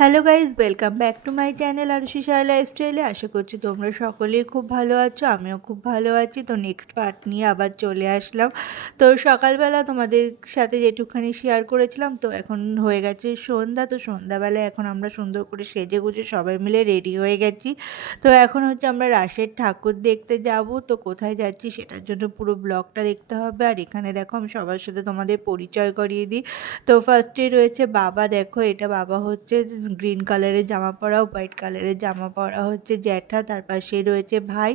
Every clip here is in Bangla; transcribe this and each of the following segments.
Hello guys, welcome back to my channel Arushi Saha লাইফস্টাইলে। আশা করছি তোমরা সকলেই খুব ভালো আছো, আমিও খুব ভালো আছি। তো নেক্সট পার্ট নিয়ে আবার চলে আসলাম। তো সকালবেলা তোমাদের সাথে যেটুকখানি শেয়ার করেছিলাম, তো এখন হয়ে গেছে সন্ধ্যা। তো সন্ধ্যাবেলায় এখন আমরা সুন্দর করে সেজে গুজে সবাই মিলে রেডি হয়ে গেছি। তো এখন হচ্ছে আমরা রাসের ঠাকুর দেখতে যাব। তো কোথায় যাচ্ছি সেটার জন্য পুরো ব্লগটা দেখতে হবে। আর এখানে দেখো আমি সবার সাথে তোমাদের পরিচয় করিয়ে দিই। তো ফার্স্টে রয়েছে বাবা, দেখো এটা বাবা হচ্ছে গ্রিন কালারের জামা পরা, হোয়াইট কালারের জামা পরা হচ্ছে জ্যাঠা। তার পাশে রয়েছে ভাই,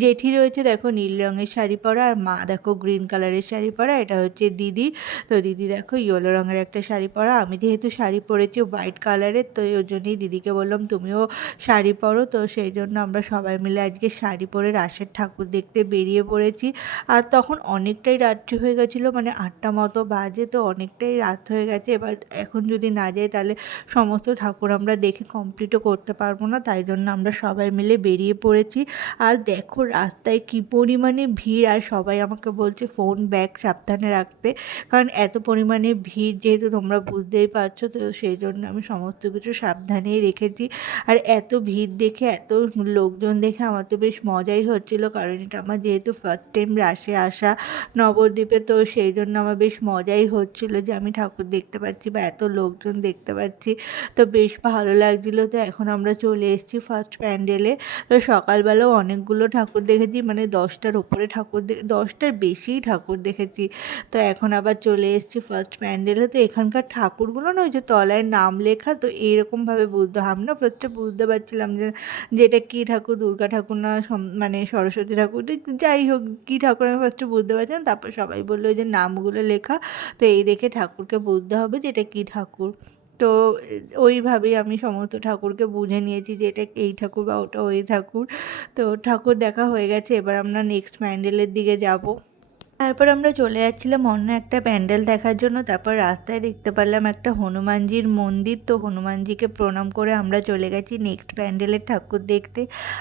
জেঠি রয়েছে দেখো নীল রঙের শাড়ি পরা, আর মা দেখো গ্রিন কালারের শাড়ি পরা, এটা হচ্ছে দিদি। তো দিদি দেখো ইয়েলো রঙের একটা শাড়ি পরা। আমি যেহেতু শাড়ি পরেছি হোয়াইট কালারের, তো ওই জন্যই দিদিকে বললাম তুমিও শাড়ি পরো। তো সেই জন্য আমরা সবাই মিলে আজকে শাড়ি পরে রাসের ঠাকুর দেখতে বেরিয়ে পড়েছি। আর তখন অনেকটাই রাত্রি হয়ে গেছিলো, মানে 8টা মতো বাজে। তো অনেকটাই রাত হয়ে গেছে, এবার এখন যদি না যাই তাহলে সমস্ত ঠাকুর আমরা দেখে কমপ্লিটও করতে পারবো না। তাই জন্য আমরা সবাই মিলে বেরিয়ে পড়েছি। আর দেখো রাস্তায় কী পরিমাণে ভিড়, আর সবাই আমাকে বলছে ফোন ব্যাগ সাবধানে রাখতে, কারণ এত পরিমাণে ভিড় যেহেতু তোমরা বুঝতেই পারছো। তো সেই জন্য আমি সমস্ত কিছু সাবধানেই রেখেছি। আর এত ভিড় দেখে, এত লোকজন দেখে আমার তো বেশ মজাই হচ্ছিলো, কারণ এটা আমার যেহেতু ফার্স্ট টাইম রাসে আসা নবদ্বীপে। তো সেই জন্য আমার বেশ মজাই হচ্ছিলো যে আমি ঠাকুর দেখতে পাচ্ছি বা এত লোকজন দেখতে পাচ্ছি। তো বেশ ভালো লাগছিলো। তো এখন আমরা চলে এসেছি ফার্স্ট প্যান্ডেলে। তো সকালবেলাও অনেকগুলো ঠাকুর দেখেছি, মানে 10টার ওপরে ঠাকুর 10টার বেশিই ঠাকুর দেখেছি। তো এখন আবার চলে এসেছি ফার্স্ট প্যান্ডেলে। তো এখানকার ঠাকুরগুলো না ওই যে তলায় নাম লেখা, তো এইরকমভাবে বুঝতে আমি না ফার্স্টে বুঝতে পারছিলাম যে এটা কী ঠাকুর, দুর্গা ঠাকুর না মানে সরস্বতী ঠাকুর, যাই হোক কী ঠাকুর আমি ফার্স্টে বুঝতে পারছিলাম। তারপর সবাই বললো যে নামগুলো লেখা, তো এই দেখে ঠাকুরকে বুঝতে হবে যে এটা কী ঠাকুর। তো ওইভাবেই আমি সমস্ত ঠাকুরকে বুঝে নিয়েছি যে এটা এই ঠাকুর বা ওটা ওই ঠাকুর। তো ঠাকুর দেখা হয়ে গেছে, এবার আমরা নেক্সট প্যান্ডেলের দিকে যাব। তারপর আমরা চলে যাচ্ছিলাম অন্য একটা প্যান্ডেল দেখার জন্য। তারপর রাস্তায় দেখতে পারলাম একটা হনুমানজির মন্দির। তো হনুমানজিকে প্রণাম করে আমরা চলে গেছি নেক্সট প্যান্ডেলের ঠাকুর দেখতে।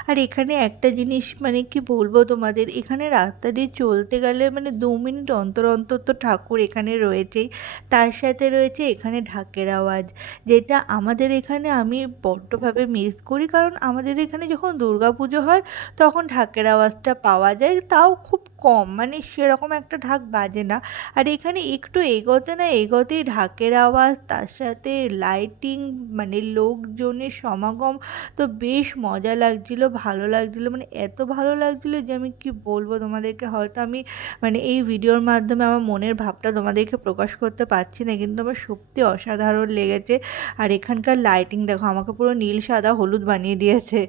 আর এখানে একটা জিনিস মানে কি বলবো তোমাদের, এখানে রাস্তা দিয়ে চলতে গেলে মানে 2 মিনিট অন্তর অন্তর তো ঠাকুর এখানে রয়েছেই। তার সাথে রয়েছে এখানে ঢাকের আওয়াজ, যেটা আমাদের এখানে আমি বড্ডভাবে মিস করি, কারণ আমাদের এখানে যখন দুর্গাপুজো হয় তখন ঢাকের আওয়াজটা পাওয়া যায়, তাও খুব কম, মানে সেরকম একটা ঢাক বাজে না। আর এখানে একটু এগোতে না এগোতেই ঢাকের আওয়াজ, তার সাথে লাইটিং, মানে লোকজনের সমাগম। তো বেশ মজা লাগছিল, ভালো লাগছিল, মানে এত ভালো লাগছিল যে আমি কি বলবো তোমাদেরকে। হয়তো আমি মানে এই ভিডিওর মাধ্যমে আমার মনের ভাবটা তোমাদেরকে প্রকাশ করতে পারছি না, কিন্তু আমার সত্যি অসাধারণ লেগেছে। আর এখানকার লাইটিং দেখো, আমাকে পুরো নীল সাদা হলুদ বানিয়ে দিয়েছে।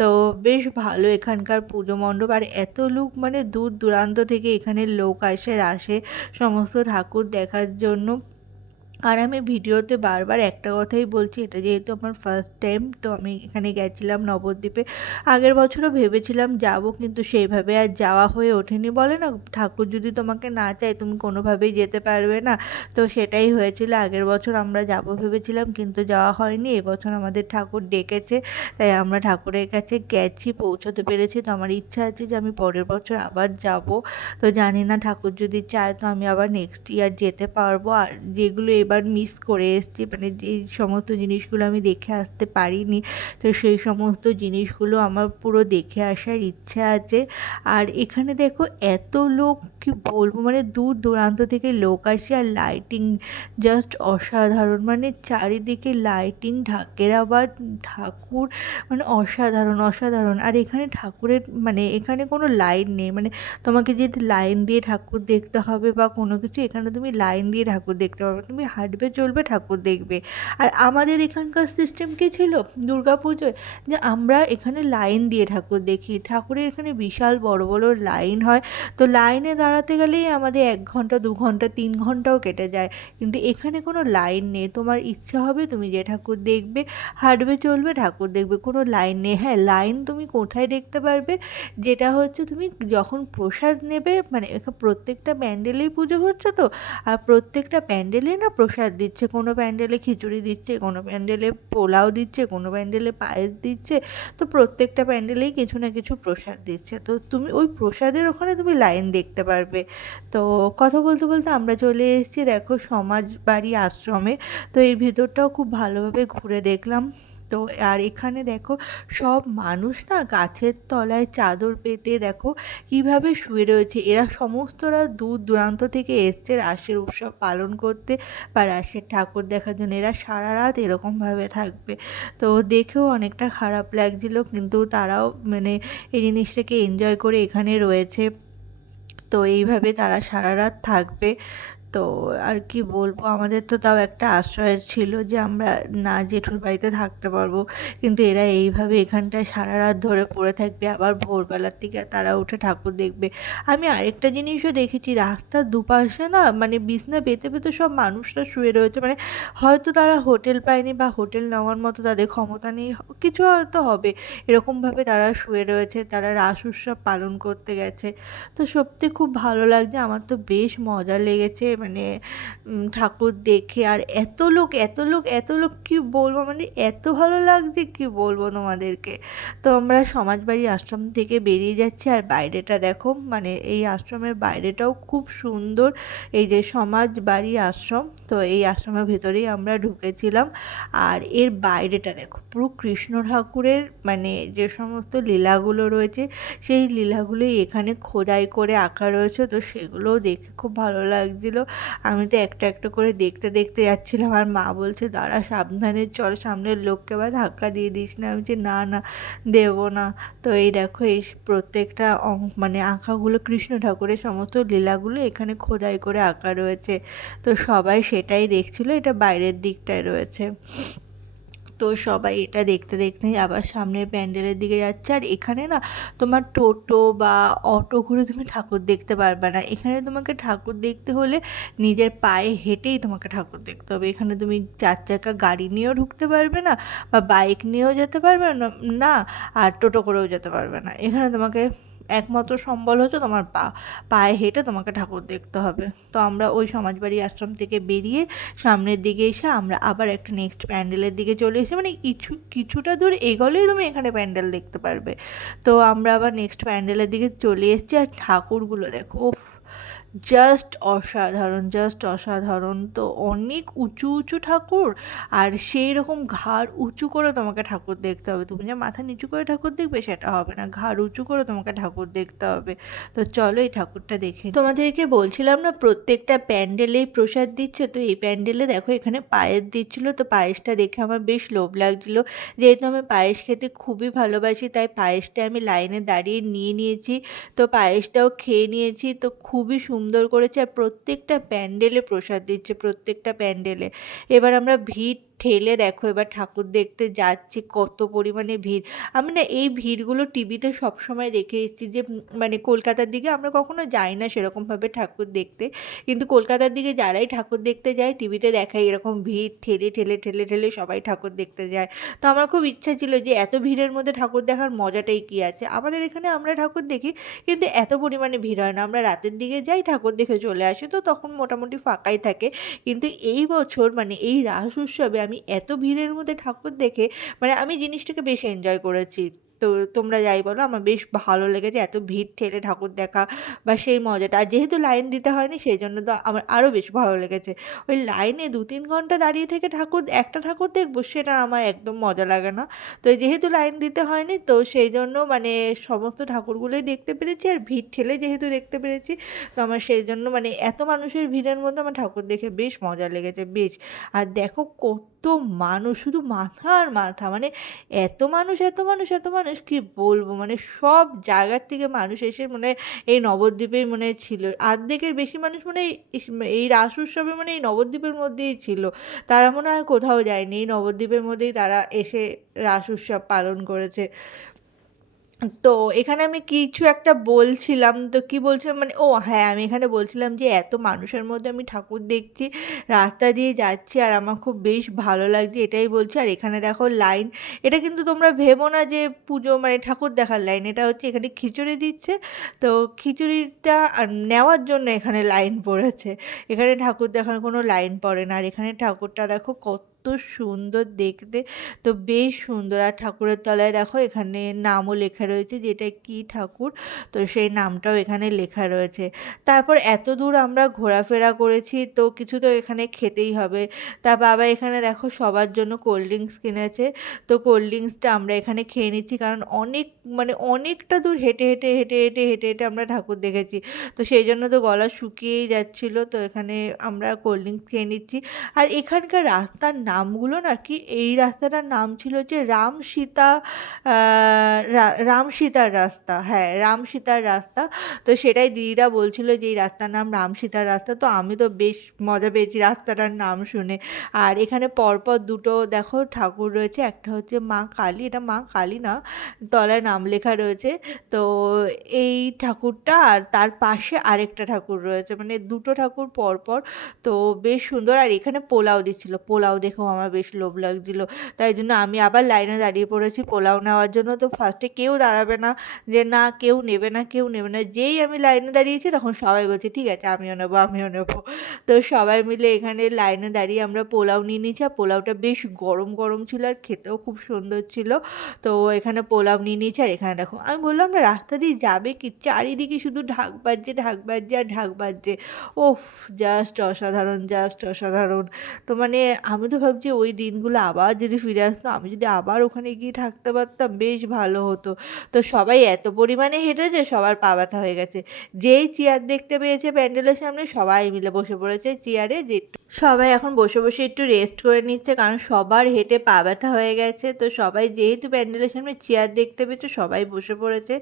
তো বেশ ভালো এখানকার পুজো মণ্ডপ। আর এত লোক, মানে দূর দূরান্ত থেকে এখানে লোক আসে সমস্ত ঠাকুর দেখার জন্য। আর আমি ভিডিওতে বারবার একটা কথাই বলছি, এটা যেহেতু আমার ফার্স্ট টাইম, তো আমি এখানে গেছিলাম নবদ্বীপে। আগের বছরও ভেবেছিলাম যাব, কিন্তু সেইভাবে আর যাওয়া হয়ে ওঠেনি। বলে না ঠাকুর যদি তোমাকে না চায় তুমি কোনোভাবেই যেতে পারবে না, তো সেটাই হয়েছিল। আগের বছর আমরা যাব ভেবেছিলাম কিন্তু যাওয়া হয়নি। এবছর আমাদের ঠাকুর ডেকেছে, তাই আমরা ঠাকুরের কাছে গেছি, পৌঁছতে পেরেছি। তো আমার ইচ্ছা আছে যে আমি পরের বছর আবার যাব। তো জানি না ঠাকুর যদি চায় তো আমি আবার নেক্সট ইয়ার যেতে পারবো। আর যেগুলো এবার মিস করে এসেছি, মানে যেই সমস্ত জিনিসগুলো আমি দেখে আসতে পারিনি, তো সেই সমস্ত জিনিসগুলো আমার পুরো দেখে আসার ইচ্ছা আছে। আর এখানে দেখো এত লোক, কি বলবো, মানে দূর দূরান্ত থেকে লোক আসে। আর লাইটিং জাস্ট অসাধারণ, মানে চারিদিকে লাইটিং, ঢাকের আওয়াজ, ঠাকুর, মানে অসাধারণ অসাধারণ। আর এখানে ঠাকুরের মানে এখানে কোনো লাইন নেই, মানে তোমাকে যদি লাইন দিয়ে ঠাকুর দেখতে হবে বা কোনো কিছু, এখানে তুমি লাইন দিয়ে ঠাকুর দেখতে পারবে, তুমি হাঁটবে চলবে ঠাকুর দেখবে। আর আমাদের এখানকার সিস্টেম কী ছিল দুর্গাপুজোয়, যে আমরা এখানে লাইন দিয়ে ঠাকুর দেখি। ঠাকুরের এখানে বিশাল বড় বড় লাইন হয়, তো লাইনে দাঁড়াতে গেলেই আমাদের 1 ঘন্টা 2 ঘন্টা 3 ঘন্টাও কেটে যায়। কিন্তু এখানে কোনো লাইন নেই, তোমার ইচ্ছা হবে তুমি যে ঠাকুর দেখবে, হাঁটবে চলবে ঠাকুর দেখবে, কোনো লাইন নেই। হ্যাঁ, লাইন তুমি কোথায় দেখতে পারবে, যেটা হচ্ছে তুমি যখন প্রসাদ নেবে, মানে প্রত্যেকটা প্যান্ডেলেই পুজো হচ্ছে তো, আর প্রত্যেকটা প্যান্ডেলে না প্রসাদ দিচ্ছে, কোনো প্যান্ডেলে খিচুড়ি দিচ্ছে, কোনো প্যান্ডেলে পোলাও দিচ্ছে, কোনো প্যান্ডেলে পায়েস দিচ্ছে। তো প্রত্যেকটা প্যান্ডেলেই কিছু না কিছু প্রসাদ দিচ্ছে। তো তুমি ওই প্রসাদের ওখানে তুমি লাইন দেখতে পারবে। তো কথা বলতে বলতে আমরা চলে এসেছি দেখো সমাজবাড়ি আশ্রমে। তো এর ভিতরটাও খুব ভালোভাবে ঘুরে দেখলাম। তো আর এখানে দেখো সব মানুষ না গাছের তলায় চাদর পেতে দেখো কীভাবে শুয়ে রয়েছে। এরা সমস্তরা দূর দূরান্ত থেকে এসছে রাসের উৎসব পালন করতে বা রাসের ঠাকুর দেখার জন্য। এরা সারা রাত এরকমভাবে থাকবে। তো দেখেও অনেকটা খারাপ লাগছিল, কিন্তু তারাও মানে এই জিনিসটাকে এনজয় করে এখানে রয়েছে। তো এইভাবে তারা সারা রাত থাকবে। তো আর কি বলবো, আমাদের তো তাও একটা আশ্রয়ের ছিল যে আমরা না জেঠুর বাড়িতে থাকতে পারবো, কিন্তু এরা এইভাবে এখানটায় সারা রাত ধরে পড়ে থাকবে, আবার ভোরবেলার থেকে তারা উঠে ঠাকুর দেখবে। আমি আরেকটা জিনিসও দেখেছি, রাস্তার দুপাশে না মানে বিছনা পেতে পেতে সব মানুষরা শুয়ে রয়েছে। মানে হয়তো তারা হোটেল পায়নি বা হোটেল নেওয়ার মতো তাদের ক্ষমতা নেই, কিছু হয়তো হবে, এরকমভাবে তারা শুয়ে রয়েছে, তারা রাস উৎসব পালন করতে গেছে। তো সত্যি খুব ভালো লাগছে, আমার তো বেশ মজা লেগেছে মানে ঠাকুর দেখে। আর এত লোক এত লোক এত লোক কী বলবো, মানে এত ভালো লাগছে কী বলবো তোমাদেরকে। তো আমরা সমাজবাড়ি আশ্রম থেকে বেরিয়ে যাচ্ছি, আর বাইরেটা দেখো মানে এই আশ্রমের বাইরেটাও খুব সুন্দর। এই যে সমাজবাড়ি আশ্রম, তো এই আশ্রমের ভেতরেই আমরা ঢুকেছিলাম। আর এর বাইরেটা দেখো পুরো কৃষ্ণ ঠাকুরের মানে যে সমস্ত লীলাগুলো রয়েছে সেই লীলাগুলোই এখানে খোদাই করে আঁকা রয়েছে। তো সেগুলোও দেখে খুব ভালো লাগছিলো। আমি তো একটা একটা করে দেখতে দেখতে যাচ্ছিলাম, আর মা বলছে দাঁড়া সাবধানে চল, সামনের লোককে আবার ধাক্কা দিয়ে দিস না। আমি বলছি না না, দেবো না। তো এই দেখো এই প্রত্যেকটা মানে আঁকাগুলো কৃষ্ণ ঠাকুরের সমস্ত লীলাগুলো এখানে খোদাই করে আঁকা রয়েছে। তো সবাই সেটাই দেখছিল, এটা বাইরের দিকটায় রয়েছে। তো সবাই এটা দেখতে দেখতেই আবার সামনের প্যান্ডেলের দিকে যাচ্ছে। আর এখানে না তোমার টোটো বা অটো করে তুমি ঠাকুর দেখতে পারবে না। এখানে তোমাকে ঠাকুর দেখতে হলে নিজের পায়ে হেঁটেই তোমাকে ঠাকুর দেখতে হবে। এখানে তুমি 4 চাকা গাড়ি নিয়েও ঢুকতে পারবে না, বা বাইক নিয়েও যেতে পারবে না, আর টোটো করেও যেতে পারবে না। এখানে তোমাকে একমাত্র সম্বল হচ্ছে তোমার পায়ে হেঁটে তোমাকে ঠাকুর দেখতে হবে। তো আমরা ওই সমাজবাড়ি আশ্রম থেকে বেরিয়ে সামনের দিকে এসে আমরা আবার একটা নেক্সট প্যান্ডেলের দিকে চলে এসেছি। মানে কিছুটা দূর এগোলেই তুমি এখানে প্যান্ডেল দেখতে পারবে। তো আমরা আবার নেক্সট প্যান্ডেলের দিকে চলে এসেছি। আর ঠাকুরগুলো দেখো, উফ! জাস্ট অসাধারণ, জাস্ট অসাধারণ। তো অনেক উঁচু উঁচু ঠাকুর, আর সেই রকম ঘাড় উঁচু করে তোমাকে ঠাকুর দেখতে হবে। তুমি যে মাথা নিচু করে ঠাকুর দেখবে সেটা হবে না, ঘাড় উঁচু করে তোমাকে ঠাকুর দেখতে হবে। তো চলো এই ঠাকুরটা দেখে তোমাদেরকে বলছিলাম না প্রত্যেকটা প্যান্ডেলেই প্রসাদ দিচ্ছে। তো এই প্যান্ডেলে দেখো এখানে পায়েস দিচ্ছিলো। তো পায়েসটা দেখে আমার বেশ লোভ লাগছিলো, যেহেতু আমি পায়েস খেতে খুবই ভালোবাসি, তাই পায়েসটা আমি লাইনে দাঁড়িয়ে নিয়ে নিয়েছি। তো পায়েসটাও খেয়ে নিয়েছি। তো খুবই সুন্দর করেছে, আর প্রত্যেকটা প্যান্ডেলে প্রসাদ দিচ্ছে, প্রত্যেকটা প্যান্ডেলে। এবার আমরা ভিড় ঠেলে দেখো এবার ঠাকুর দেখতে যাচ্ছি, কত পরিমাণে ভিড়। আমি না এই ভিড়গুলো টিভিতে সবসময় দেখে এসেছি, যে মানে কলকাতার দিকে আমরা কখনো যাই না সেরকমভাবে ঠাকুর দেখতে, কিন্তু কলকাতার দিকে যারাই ঠাকুর দেখতে যায় টিভিতে দেখায় এরকম ভিড় ঠেলে ঠেলে ঠেলে ঠেলে সবাই ঠাকুর দেখতে যায়। তো আমার খুব ইচ্ছা ছিল যে এত ভিড়ের মধ্যে ঠাকুর দেখার মজাটাই কী আছে। আমাদের এখানে আমরা ঠাকুর দেখি, কিন্তু এত পরিমাণে ভিড় হয় না। আমরা রাতের দিকে যাই, ঠাকুর দেখে চলে আসি, তো তখন মোটামুটি ফাঁকাই থাকে। কিন্তু এই বছর মানে এই রাস উৎসবে আমি এত ভিড়ের মধ্যে ঠাকুর দেখে মানে আমি জিনিসটাকে বেশ এনজয় করেছি। তো তোমরা যাই বলো, আমার বেশ ভালো লেগেছে এত ভিড় ঠেলে ঠাকুর দেখা বা সেই মজাটা। আর যেহেতু লাইন দিতে হয়নি সেই জন্য তো আমার আরও বেশ ভালো লেগেছে। ওই লাইনে 2-3 ঘন্টা দাঁড়িয়ে থেকে একটা ঠাকুর দেখবো সেটা আমার একদম মজা লাগে না। তো যেহেতু লাইন দিতে হয়নি, তো সেই জন্য মানে সমস্ত ঠাকুরগুলোই দেখতে পেরেছি, আর ভিড় ঠেলে যেহেতু দেখতে পেরেছি, তো আমার সেই জন্য মানে এত মানুষের ভিড়ের মধ্যে আমার ঠাকুর দেখে বেশ মজা লেগেছে বেশ। আর দেখো কত মানুষ, শুধু মাথা আর মাথা, মানে এত মানুষ এত মানুষ এত মানুষ কি বলবো, মানে সব জায়গার থেকে মানুষ এসে মানে এই নবদ্বীপেই মনে হয় ছিল। অর্ধেকের বেশি মানুষ মানে এই রাস উৎসবে মানে এই নবদ্বীপের মধ্যেই ছিল। তারা মনে হয় কোথাও যায়নি, এই নবদ্বীপের মধ্যেই তারা এসে রাস উৎসব পালন করেছে। তো এখানে আমি কিছু একটা বলছিলাম, তো কি বলছিলাম মানে ও হ্যাঁ, আমি এখানে বলছিলাম যে এত মানুষের মধ্যে আমি ঠাকুর দেখছি, রাস্তা দিয়ে যাচ্ছি আর আমার খুব বেশ ভালো লাগছে এটাই বলছি। আর এখানে দেখো লাইন, এটা কিন্তু তোমরা ভেবো না যে পুজো মানে ঠাকুর দেখার লাইন, এটা হচ্ছে এখানে খিচুড়ি দিচ্ছে। তো খিচুড়িটা নেওয়ার জন্য এখানে লাইন পড়েছে। এখানে ঠাকুর দেখার কোনো লাইন পড়ে না। আর এখানে ঠাকুরটা দেখো কত সুন্দর দেখতে। তো বেশ সুন্দর। আর ঠাকুরের তলায় দেখো এখানে নামও লেখা রয়েছে যে এটা কী ঠাকুর, তো সেই নামটাও এখানে লেখা রয়েছে। তারপর এত দূর আমরা ঘোরাফেরা করেছি তো কিছু তো এখানে খেতেই হবে। তা বাবা এখানে দেখো সবার জন্য কোল্ড ড্রিঙ্কস কিনেছে। তো কোল্ড ড্রিঙ্কসটা আমরা এখানে খেয়ে নিচ্ছি, কারণ অনেক মানে অনেকটা দূর হেঁটে আমরা ঠাকুর দেখেছি। তো সেই জন্য তো গলা শুকিয়েই যাচ্ছিল। তো এখানে আমরা কোল্ড ড্রিঙ্কস খেয়ে নিচ্ছি। আর এখানকার রাস্তার নামগুলো না কি, এই রাস্তাটার নাম ছিল যে রাম সীতা রাম সীতার রাস্তা, হ্যাঁ রাম সীতার রাস্তা। তো সেটাই দিদিরা বলছিল যে এই রাস্তার নাম রাম সীতার রাস্তা। তো আমি তো বেশ মজা পেয়েছি রাস্তাটার নাম শুনে। আর এখানে পরপর দুটো দেখো ঠাকুর রয়েছে, একটা হচ্ছে মা কালী, এটা মা কালী না, তলায় নাম লেখা রয়েছে। তো এই ঠাকুরটা আর তার পাশে আরেকটা ঠাকুর রয়েছে, মানে দুটো ঠাকুর পরপর। তো বেশ সুন্দর। আর এখানে পোলাও দিচ্ছিল, পোলাও দেখেও আমার বেশ লোভ লাগছিল, তাই জন্য আমি আবার লাইনে দাঁড়িয়ে পড়েছি পোলাও নেওয়ার জন্য। তো ফার্স্টে কেউ দাঁড়াবে না, যে না কেউ নেবে না, কেউ নেবে না। যেই আমি লাইনে দাঁড়িয়েছি তখন সবাই বলছে ঠিক আছে আমিও নেবো, আমিও নেবো। তো সবাই মিলে এখানে লাইনে দাঁড়িয়ে আমরা পোলাও নিয়ে নিয়েছি। আর পোলাওটা বেশ গরম গরম ছিল আর খেতেও খুব সুন্দর ছিল। তো এখানে পোলাও নিয়ে নিয়েছি। আর এখানে দেখো আমি বললাম না রাস্তা দিয়ে যাবে কি, চারিদিকে শুধু ঢাক বাজছে ঢাক বাজছে আর ঢাক বাজছে। ওফ! জাস্ট অসাধারণ, জাস্ট অসাধারণ। তো মানে আমি তো ভাবছি ওই দিনগুলো আবার যদি ফিরে আসতো, আমি যদি আবার ওখানে গিয়ে থাকতে পারতাম বেশ ভালো হতো। তো সবাই এত পরিমাণে হেঁটেছে সবার পা ব্যথা হয়ে গেছে। যেই চেয়ার দেখতে পেয়েছে প্যান্ডেলের সামনে সবাই মিলে বসে পড়েছে চেয়ারে, যে সবাই এখন বসে বসে একটু রেস্ট করে নিচ্ছে, কারণ সবার হেঁটে পা ব্যথা হয়ে গেছে। তো সবাই যেহেতু প্যান্ডেলের সামনে চেয়ার দেখতে পেয়েছে সবাই বসে পড়েছে।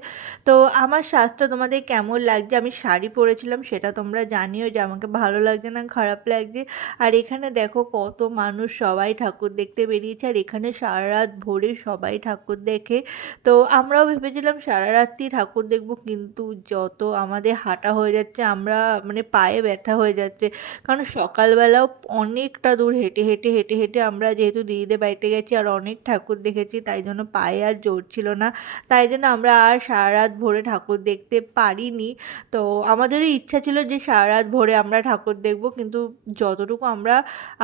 তো আমার সাজটা তোমাদের কেমন লাগছে, আমি শাড়ি পরেছিলাম সেটা তোমরা জানিও যে আমাকে ভালো লাগছে না খারাপ লাগছে। আর এখানে দেখো কত মানুষ সবাই ঠাকুর দেখতে বেরিয়েছে। আর এখানে সারা রাত ভরে সবাই ঠাকুর দেখে। তো আমরাও ভেবেছিলাম সারা রাত্রি ঠাকুর দেখব, কিন্তু যত আমাদের হাঁটা হয়ে যাচ্ছে আমরা মানে পায়ে ব্যথা হয়ে যাচ্ছে, কারণ সকালবেলাও অনেকটা দূর হেঁটে আমরা যেহেতু দিদিদের বাড়িতে গেছি আর অনেক ঠাকুর দেখেছি, তাই জন্য পায়ে আর জোর ছিল না। তাই জন্য আমরা আর সারা রাত ভরে ঠাকুর দেখতে পারিনি। তো আমাদেরও ইচ্ছা ছিল যে সারা রাত ভরে আমরা ঠাকুর দেখব, কিন্তু যতটুকু আমরা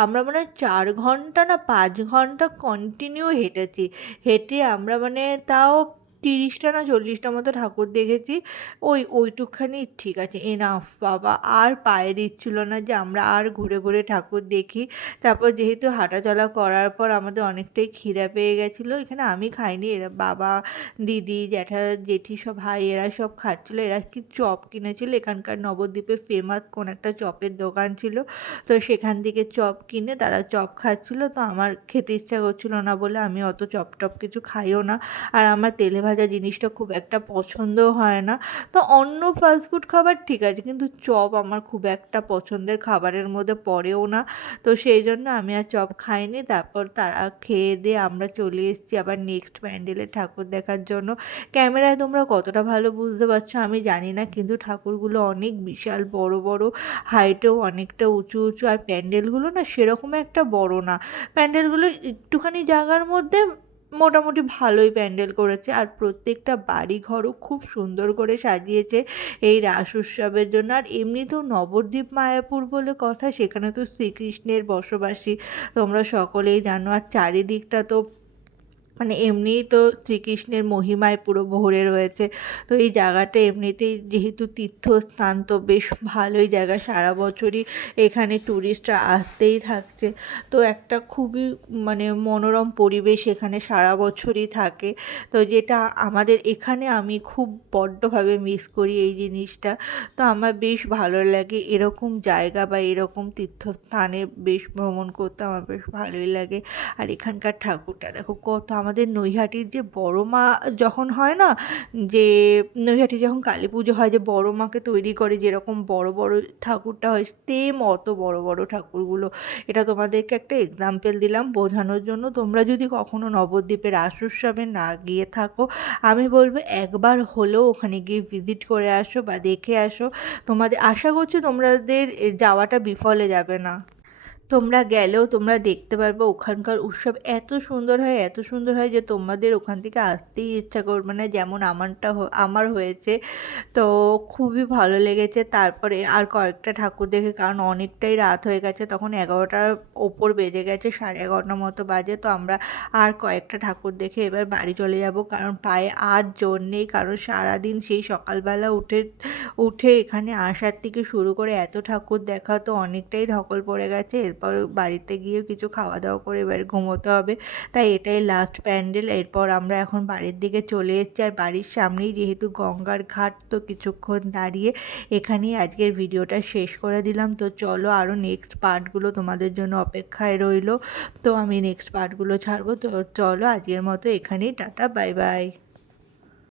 আমরা মনে হয় ৪ ঘন্টা না ৫ ঘন্টা কন্টিনিউ হেঁটেছি। হেঁটে আমরা মানে তাও ৩০টা না ৪০টা মতো ঠাকুর দেখেছি। ওইটুকখানি ঠিক আছে, এনাফ বাবা। আর পায়ে দিচ্ছিল না যে আমরা আর ঘুরে ঘুরে ঠাকুর দেখি। তারপর যেহেতু হাঁটাচলা করার পর আমাদের অনেকটাই খিদে পেয়ে গেছিলো, এখানে আমি খাইনি, এরা বাবা, দিদি, জ্যাঠা, জেঠি সব ভাই এরা সব খাচ্ছিলো। এরা কি চপ কিনেছিল, এখানকার নবদ্বীপে ফেমাস কোন একটা চপের দোকান ছিল, তো সেখান থেকে চপ কিনে তারা চপ খাচ্ছিল। তো আমার খেতে ইচ্ছা করছিল না বলে আমি অত চপ টপ কিছু খাইও না। আর আমার তেলে ভাজা জিনিসটা খুব একটা পছন্দও হয় না। তো অন্য ফাস্টফুড খাবার ঠিক আছে, কিন্তু চপ আমার খুব একটা পছন্দের খাবারের মধ্যে পড়েও না। তো সেই জন্য আমি আর চপ খাইনি। তারপর তারা খেয়ে দিয়ে আমরা চলে এসেছি আবার নেক্সট প্যান্ডেলে ঠাকুর দেখার জন্য। ক্যামেরায় তোমরা কতটা ভালো বুঝতে পারছো আমি জানি না, কিন্তু ঠাকুরগুলো অনেক বিশাল বড় বড়, হাইটেও অনেকটা উঁচু উঁচু। আর প্যান্ডেলগুলো না সেরকম একটা বড় না, প্যান্ডেলগুলো একটুখানি জায়গার মধ্যে মোটামুটি ভালোই প্যান্ডেল করেছে। আর প্রত্যেকটা বাড়ি ঘরও খুব সুন্দর করে সাজিয়েছে এই রাস উৎসবের জন্য। আর এমনিতেও নবদ্বীপ মায়াপুর বলে কথা, সেখানে তো শ্রীকৃষ্ণের বসবাসী তোমরা সকলেই জানো। আর চারিদিকটা তো মানে এমনিই তো শ্রীকৃষ্ণের মহিমায় পুরো ভরে রয়েছে। তো এই জায়গাটা এমনিতেই যেহেতু তীর্থস্থান, তো বেশ ভালোই জায়গা, সারা বছরই এখানে টুরিস্টরা আসতেই থাকছে। তো একটা খুবই মানে মনোরম পরিবেশ এখানে সারা বছরই থাকে। তো যেটা আমাদের এখানে আমি খুব বড্ডভাবে মিস করি এই জিনিসটা। তো আমার বেশ ভালো লাগে এরকম জায়গা বা এরকম তীর্থস্থানে বেশ ভ্রমণ করতে, আমার বেশ ভালোই লাগে। আর এখানকার ঠাকুরটা দেখো কত আমাদের নৈহাটির যে বড় মা যখন হয় না, যে নৈহাটি যখন কালী পুজো হয় যে বড় মাকে তৈরি করে যেরকম বড় বড় ঠাকুরটা হয়, সেম অত বড় বড় ঠাকুরগুলো। এটা তোমাদেরকে একটা এক্সাম্পল দিলাম বোঝানোর জন্য। তোমরা যদি কখনো নবদ্বীপের রাস উৎসবে না গিয়ে থাকো, আমি বলবো একবার হলেও ওখানে গিয়ে ভিজিট করে আসো বা দেখে আসো। তোমাদের আশা করছি তোমাদের যাওয়াটা বিফলে যাবে না। তোমরা গেলেও তোমরা দেখতে পারবে ওখানকার উৎসব এত সুন্দর হয়, এত সুন্দর হয় যে তোমাদের ওখান থেকে আসতেই ইচ্ছা করবে না, যেমন আমার হয়েছে। তো খুবই ভালো লেগেছে। তারপরে আর কয়েকটা ঠাকুর দেখে, কারণ অনেকটাই রাত হয়ে গেছে, তখন 11টার ওপর বেজে গেছে, 11:30 মতো বাজে। তো আমরা আর কয়েকটা ঠাকুর দেখে এবার বাড়ি চলে যাব, কারণ পায়ে আর জোর নেই। কারণ সারাদিন সেই সকালবেলা উঠে উঠে এখানে আসার থেকে শুরু করে এত ঠাকুর দেখা, তো অনেকটাই ধকল পড়ে গেছে। এরপর বাড়িতে গিয়েও কিছু খাওয়া দাওয়া করে এবারে ঘুমোতে হবে। তাই এটাই লাস্ট প্যান্ডেল। এরপর আমরা এখন বাড়ির দিকে চলে এসেছি, আর বাড়ির সামনেই যেহেতু গঙ্গার ঘাট, তো কিছুক্ষণ দাঁড়িয়ে এখানেই আজকের ভিডিওটা শেষ করে দিলাম। তো চলো, আরও নেক্সট পার্টগুলো তোমাদের জন্য অপেক্ষায় রইলো। তো আমি নেক্সট পার্টগুলো ছাড়বো। তো চলো, আজকের মতো এখানেই টাটা, বাই বাই।